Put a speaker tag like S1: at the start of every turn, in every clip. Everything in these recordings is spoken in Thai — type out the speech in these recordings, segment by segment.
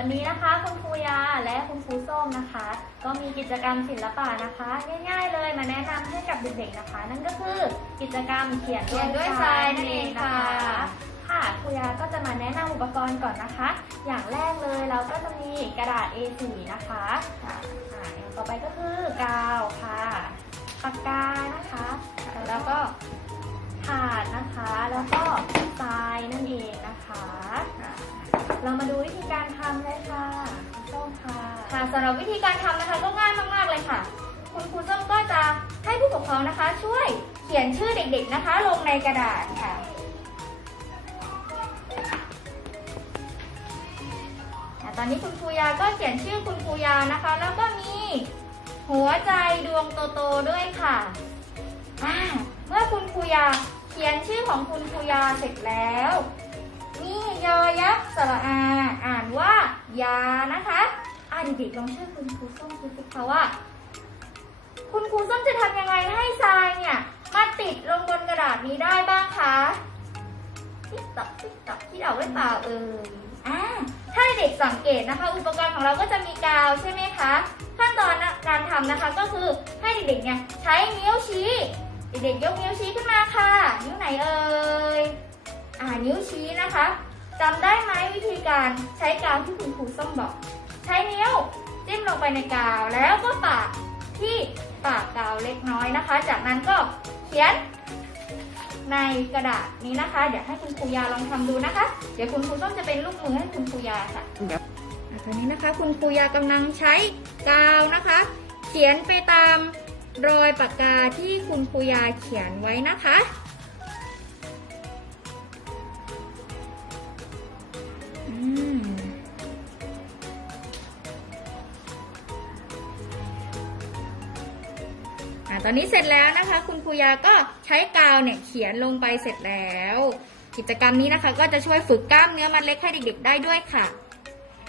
S1: วันนี้นะคะคุณครูยาและคุณครูส้มนะคะ ก็มีกิจกรรมศิลปะนะคะ ง่ายๆเลยมาแนะนำให้กับเด็กๆนะคะ นั่นก็คือกิจกรรมเขียน
S2: เขียนด้วยทรายนั่นเองค่ะ
S1: ค่ะครูยาก็จะมาแนะนำอุปกรณ์ก่อนนะคะ อย่างแรกเลยเราก็จะมีกระดาษ A4 นะคะอ่าอย่างต่อไปก็คือกาวค่ะ ค่ะสำ
S2: หรับวิธีการทำนะคะก็ง่ายมากๆเลยค่ะ คุณครูส้มก็จะให้ผู้ปกครองนะคะ ช่วยเขียนชื่อเด็ก ๆนะคะ ลงในกระดาษค่ะ ตอนนี้คุณครูยาก็เขียนชื่อคุณครูยานะคะ แล้วก็มีหัวใจดวงโตๆด้วยค่ะเมื่อคุณครูยาเขียนชื่อของคุณครูยาเสร็จแล้วนี่ยอยักษ์สระอา อ่านว่ายานะคะ อ่าเด็กๆลองชื่อคุณครูส้มดูสิคะว่า คุณครูส้มจะทำยังไงให้ทรายเนี่ยมาติดลงบนกระดาษนี้ได้บ้างคะติ๊กต๊อกติ๊กต๊อกที่เราไว้เปล่าเอ่ยอ่าถ้าเด็กสังเกตนะคะ อุปกรณ์ของเราก็จะมีกาวใช่ไหมคะขั้นตอนการทำนะคะก็คือให้เด็กๆเนี่ยใช้นิ้วชี้ เด็กๆยกนิ้วชี้ขึ้นมาค่ะ นิ้วไหนเอ่ยอ่านิ้วชี้นะคะจำได้ไหมวิธีการใช้กาวที่คุณครูส้มบอก ใช้นิ้วจิ้มลงไปในกาวแล้วก็ปาดที่ปากกาวเล็กน้อยนะคะ จากนั้นก็เขียนในกระดาษนี้นะคะ เดี๋ยวให้คุณครูยาลองทำดูนะคะ เดี๋ยวคุณครูส้มจะเป็นลูกมือให้คุณครูยาค่ะอะตอนนี้นะคะ คุณครูยากำลังใช้กาวนะคะ เขียนไปตามรอยปากกาที่คุณครูยาเขียนไว้นะคะอืม ตอนนี้เสร็จแล้วนะคะ คุณครูยาก็ใช้กาวเนี่ยเขียนลงไปเสร็จแล้ว กิจกรรมนี้นะคะ ก็จะช่วยฝึกกล้ามเนื้อมัดเล็กให้เด็ก ๆ ได้ด้วยค่ะ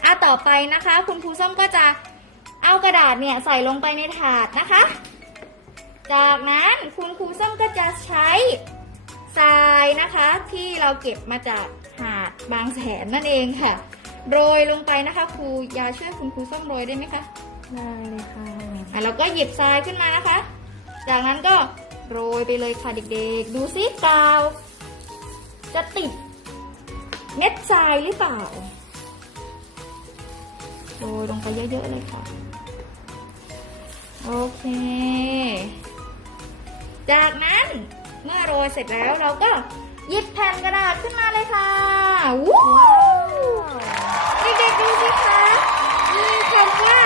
S2: อะต่อไปนะคะ คุณครูส้มก็จะเอากระดาษเนี่ยใส่ลงไปในถาดนะคะ จากนั้นคุณครูส้มก็จะใช้ทรายนะคะ ที่เราเก็บมาจากหาดบางแสนนั่นเองค่ะ โรยลงไปนะคะ ครูยาช่วยคุณครูส้มโรยได้ไหมคะ
S1: ได้เลยค่ะ
S2: อะเราก็หยิบทรายขึ้นมานะคะ จากนั้นก็โรยไปเลยค่ะเด็กๆ ดูซิกาว จะติดเม็ดทรายหรือเปล่า โรยลงไปเยอะๆเลยค่ะ โอเค จากนั้นเมื่อโรยเสร็จแล้วเราก็หยิบแผ่นกระดาษขึ้นมาเลยค่ะ ว้าวเด็กๆดูสิคะ มีคำว่า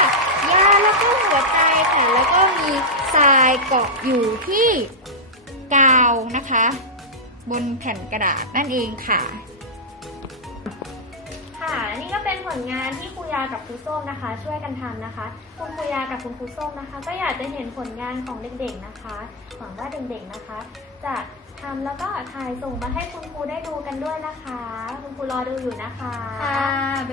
S2: ยาแล้วก็หัวใจค่ะ แล้วก็มี ทรายเกาะอยู่ที่กาวนะคะ บนแผ่นกระดาษนั่นเองค่ะ
S1: ค่ะนี่ก็เป็นผลงานที่ครูยากับครูส้มนะคะ ช่วยกันทำนะคะ คุณครูยากับคุณครูส้มนะคะ ก็อยากจะเห็นผลงานของเด็กๆนะคะหวังว่าเด็กๆนะคะ จะทำแล้วก็ถ่ายส่งมาให้คุณครูได้ดูกันด้วยนะคะ คุณครูรอดูอยู่นะคะ
S2: ค่ะบ๊ายบาย
S1: ค่ะ
S2: ค่ะ
S1: บ๊ายบายค่ะ